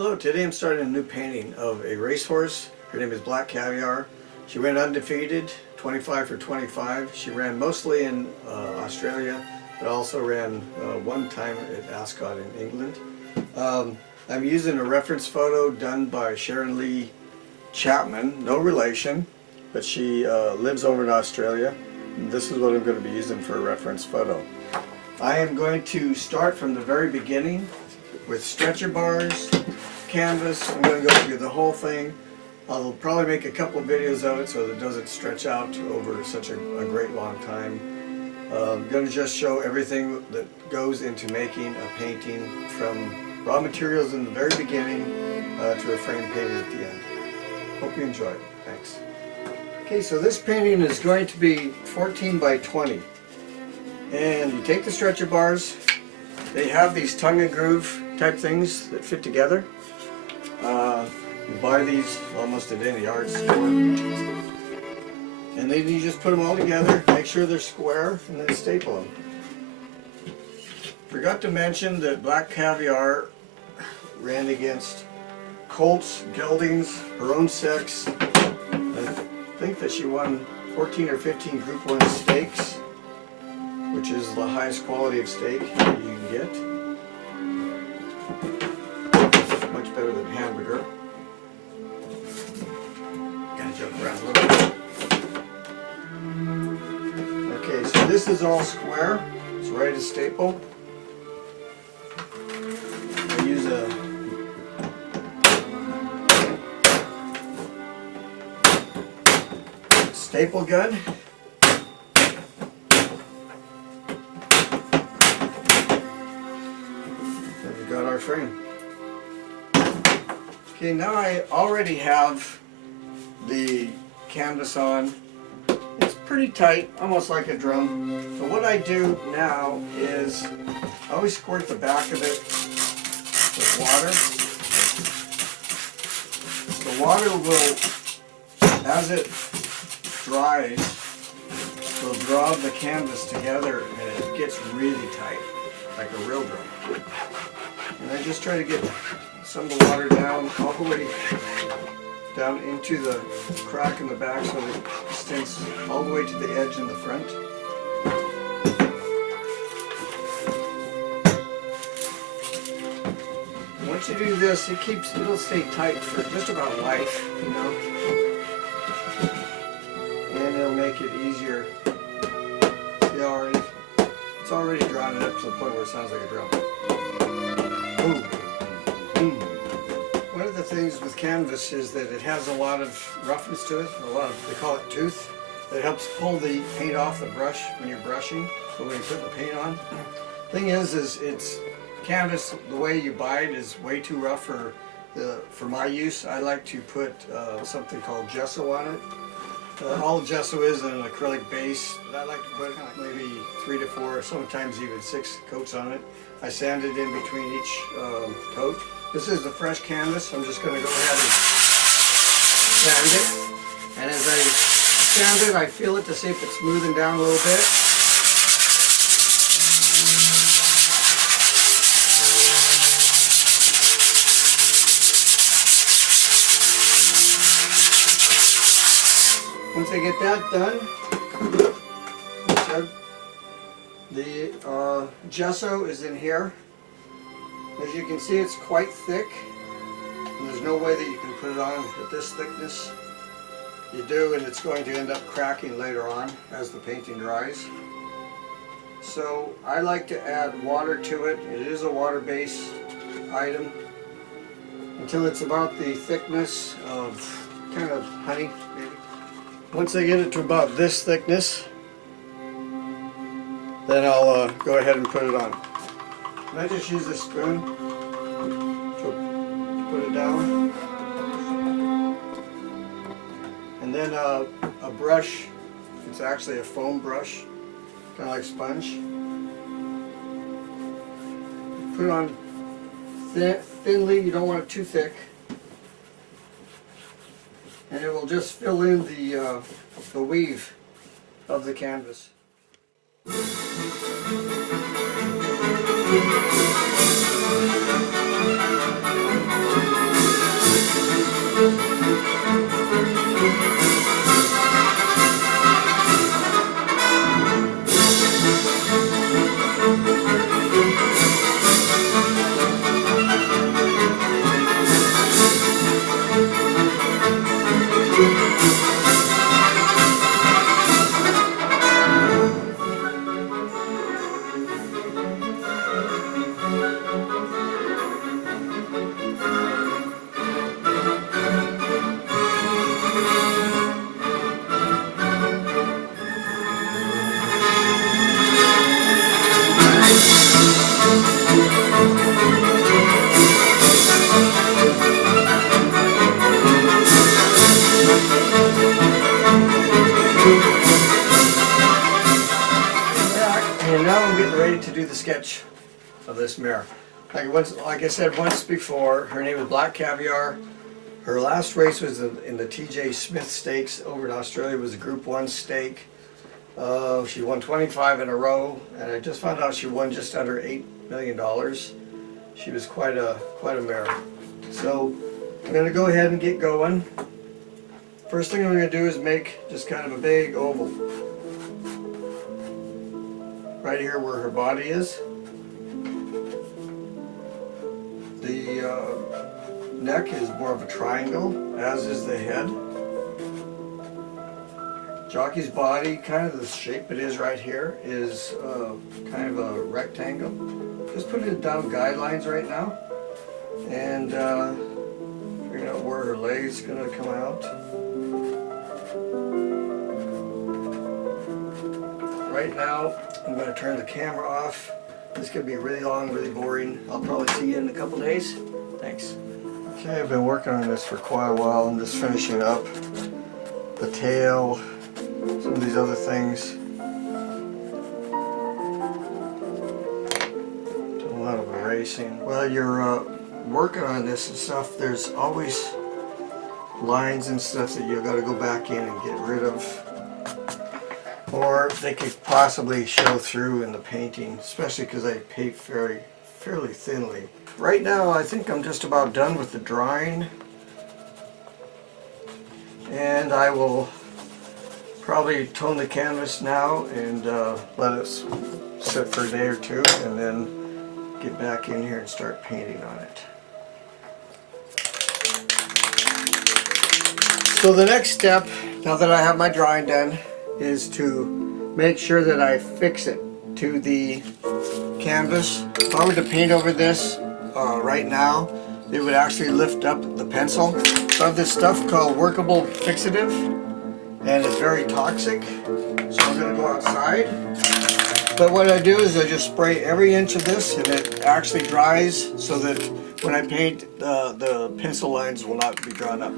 Hello, today I'm starting a new painting of a racehorse. Her name is Black Caviar. She went undefeated, 25 for 25. She ran mostly in Australia, but also ran one time at Ascot in England. I'm using a reference photo done by Sharon Lee Chapman, no relation, but she lives over in Australia. This is what I'm going to be using for a reference photo. I am going to start from the very beginning with stretcher bars, canvas. I'm going to go through the whole thing. I'll probably make a couple of videos of it so that it doesn't stretch out over such a great long time. I'm going to just show everything that goes into making a painting, from raw materials in the very beginning to a frame painting at the end. Hope you enjoy it. Thanks. Okay, so this painting is going to be 14 by 20. And you take the stretcher bars. They have these tongue and groove type things that fit together. You buy these almost at any art store. And then you just put them all together, make sure they're square, and then staple them. Forgot to mention that Black Caviar ran against colts, geldings, her own sex. I think that she won 14 or 15 Group 1 stakes, which is the highest quality of steak you can get. Much better than hamburger. Gotta jump around a little bit. Okay, so this is all square. It's ready to staple. I use a staple gun. Got our frame. Okay, now I already have the canvas on. It's pretty tight, almost like a drum. So what I do now is I always squirt the back of it with water. The water will, as it dries, will draw the canvas together and it gets really tight, like a real drum. And I just try to get some of the water down all the way down into the crack in the back so that it extends all the way to the edge in the front. And once you do this, it'll stay tight for just about life, you know. And it'll make it easier. See, it's already drawn it up to the point where it sounds like a drum. One of the things with canvas is that it has a lot of roughness to it, they call it tooth, that helps pull the paint off the brush when you're brushing, so when you put the paint on. Thing is it's canvas, the way you buy it is way too rough for my use. I like to put something called gesso on it. All gesso is an acrylic base. I like to put maybe 3 to 4, sometimes even 6 coats on it. I sand it in between each coat. This is the fresh canvas. I'm just going to go ahead and sand it. And as I sand it, I feel it to see if it's smoothing down a little bit. Once I get that done, the gesso is in here. As you can see, it's quite thick, and there's no way that you can put it on at this thickness. You do, and it's going to end up cracking later on as the painting dries. So I like to add water to it. It is a water-based item until it's about the thickness of kind of honey, maybe. Once I get it to about this thickness, then I'll go ahead and put it on. And I just use a spoon to put it down. And then a brush, it's actually a foam brush, kind of like sponge. Put it on thinly, you don't want it too thick. And it will just fill in the weave of the canvas. ready to do the sketch of this mare. Like I said once before, her name is Black Caviar. Her last race was in the TJ Smith Stakes over in Australia. It was a Group 1 stake. She won 25 in a row, and I just found out she won just under $8 million. She was quite a mare. So I'm going to go ahead and get going. First thing I'm going to do is make just kind of a big oval. Right here where her body is. The neck is more of a triangle, as is the head. Jockey's body, kind of the shape it is right here, is kind of a rectangle. Just putting it down guidelines right now, and figuring out where her leg's going to come out. Right now, I'm going to turn the camera off. This could be really long, really boring. I'll probably see you in a couple days. Thanks. Okay, I've been working on this for quite a while. I'm just finishing up the tail, some of these other things. Doing a lot of erasing. While you're working on this and stuff, there's always lines and stuff that you've got to go back in and get rid of. Or they could possibly show through in the painting, especially because I paint fairly thinly. Right now I think I'm just about done with the drawing, and I will probably tone the canvas now and let it sit for a day or two, and then get back in here and start painting on it. So the next step, now that I have my drawing done, is to make sure that I fix it to the canvas. If I were to paint over this right now, it would actually lift up the pencil. So I have this stuff called workable fixative, and it's very toxic. So I'm going to go outside. But what I do is I just spray every inch of this, and it actually dries so that when I paint, the pencil lines will not be drawn up.